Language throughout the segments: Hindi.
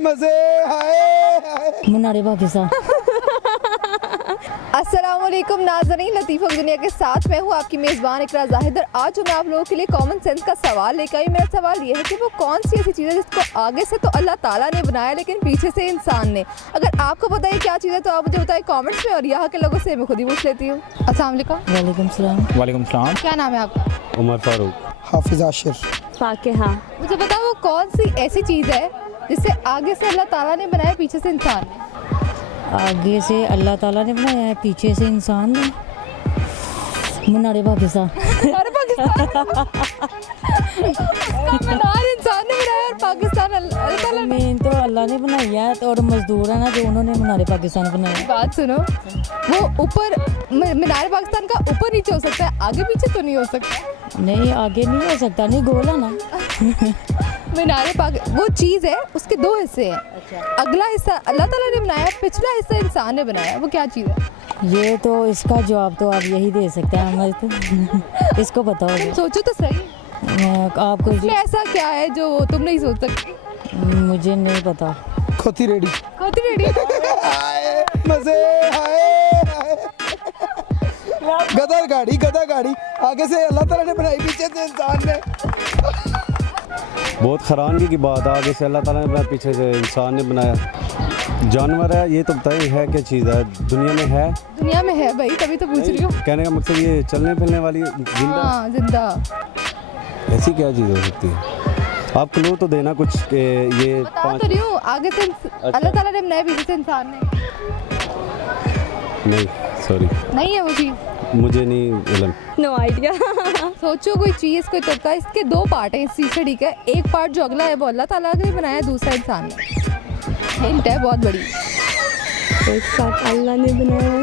मजे हाय मुनारे पाकिस्तान। अस्सलामुअलैकुम नाज़रीन, लतीफ़ा दुनिया के साथ मैं हूँ आपकी मेज़बान इकरा ज़ाहिद। और आज मैं आप लोगों के लिए कॉमन सेंस का सवाल लेकर आई। मेरा सवाल ये है कि वो कौन सी ऐसी चीज़ है जिसको आगे से तो अल्लाह ताला ने बनाया लेकिन पीछे से इंसान ने। अगर आपको पता है क्या चीज़ है तो आप मुझे बताइए कमेंट्स में, और यहाँ के लोगों से मैं खुद ही पूछ लेती हूँ। अस्सलाम वालेकुम। वालेकुम सलाम। वालेकुम सलाम। क्या नाम है आपका? उमर फारूक। हाफिज आशिर। फाकिहा। मुझे बताओ वो कौन सी ऐसी चीज़ है जिसे आगे से अल्लाह ताला ने बनाया पीछे से इंसान ने। आगे से अल्लाह ताला ने बनाया है, पीछे से इंसान ने। मुनारे पाकिस्तान। अरे पाकिस्तान मीनार इंसान ने बनाया और पाकिस्तान अल्लाह ताला ने। मेन तो अल्लाह ने बनाई है और मजदूर है ना जो उन्होंने मुनारे पाकिस्तान बनाया। बात सुनो, वो ऊपर मीनार पाकिस्तान का ऊपर नीचे हो सकता है, आगे पीछे तो नहीं हो सकता। नहीं आगे नहीं हो सकता, नहीं गोल है ना। मीनार पाक वो चीज़ है, उसके दो हिस्से हैं। अगला हिस्सा अल्लाह ताला ने बनाया, पिछला हिस्सा इंसान ने बनाया। वो क्या चीज़ है? ये तो इसका जवाब तो आप यही दे सकते हैं, हमें तो इसको पता होगा। सोचो तो सही, आपको इसमें ऐसा क्या है जो तुम नहीं सोच सकते? मुझे नहीं पता। खोती रेडी। खोती रेडी। मजे हाय गधा गाड़ी आगे से अल्लाह ताला ने बनाई, पीछे से इंसान ने। बहुत हैरानगी की बात है, आगे से अल्लाह ताला ने बनाया, पीछे से इंसान ने बनाया। जानवर है ये तो बताइए, है क्या चीज़ है दुनिया में? है दुनिया में है भाई, तभी तो पूछ रही हूँ। कहने का मकसद ये चलने फिरने वाली जिंदा। हाँ जिंदा। ऐसी क्या चीज़ हो सकती है? आप क्लू तो देना कुछ कि ये बता तो रही हूँ, आगे से अल्लाह ताला ने बनाया, पीछे से इंसान ने। नहीं सॉरी, नहीं है वो चीज़, मुझे नहीं इल्म। No idea. सोचो कोई चीज़, कोई तुक्का। इसके दो पार्ट हैं इस चीज़ से, ठीक है? एक पार्ट जो अगला है वो अल्लाह ताला ने बनाया, दूसरा इंसान ने। हिंट है बहुत बड़ी। एक साथ अल्लाह ने बनाया है।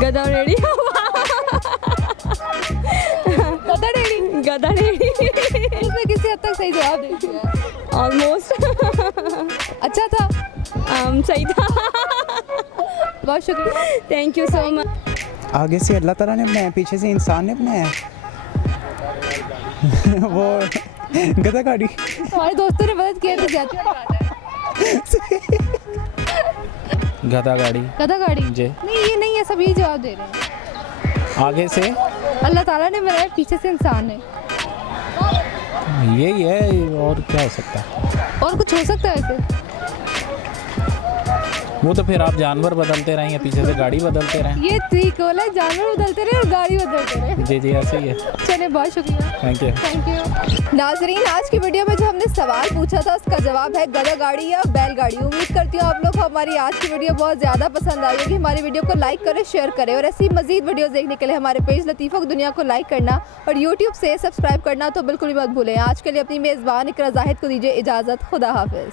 गधा रेडी। गधा रेडी। गधा रेडी। इसमें किसी हद तक सही जवाब दे दिया है। ऑलमोस्ट। अच्छा था। सही था। बहुत शुक्रिया। Thank you so much. आगे से अल्लाह ताला ने बनाया, पीछे से इंसान ने बनाया। वो गधा गाड़ी। हमारे दोस्तों ने मदद किया तो जाती है। गधा गाड़ी। गधा गाड़ी जी। नहीं, ये नहीं है, सब यही जवाब दे रहे हैं। आगे से अल्लाह ताला ने बनाया, पीछे से इंसान ने। यही है, और क्या हो सकता है? और कुछ हो सकता है वैसे? वो तो फिर आप जानवर बदलते रहेंगे, पीछे से गाड़ी बदलते रहें। ये ठीक बोला, जानवर बदलते रहे और गाड़ी बदलते रहे। जी जी ऐसे ही है। चलिए बहुत शुक्रिया। Thank you. Thank you. नाजरीन, आज की वीडियो में जो हमने सवाल पूछा था उसका जवाब है गधा गाड़ी या बैलगाड़ी। उम्मीद करती हूँ आप लोग को हमारी आज की वीडियो बहुत ज़्यादा पसंद आई होगी। हमारी वीडियो को लाइक करें, शेयर करें, और ऐसी मजीद वीडियोस देखने के लिए हमारे पेज लतीफ़ा की दुनिया को लाइक करना और यूट्यूब से सब्सक्राइब करना तो बिल्कुल भी मत भूलें। आज के लिए अपनी मेज़बान इकरा ज़ाहिद को दीजिए इजाज़त। खुदा हाफिज़।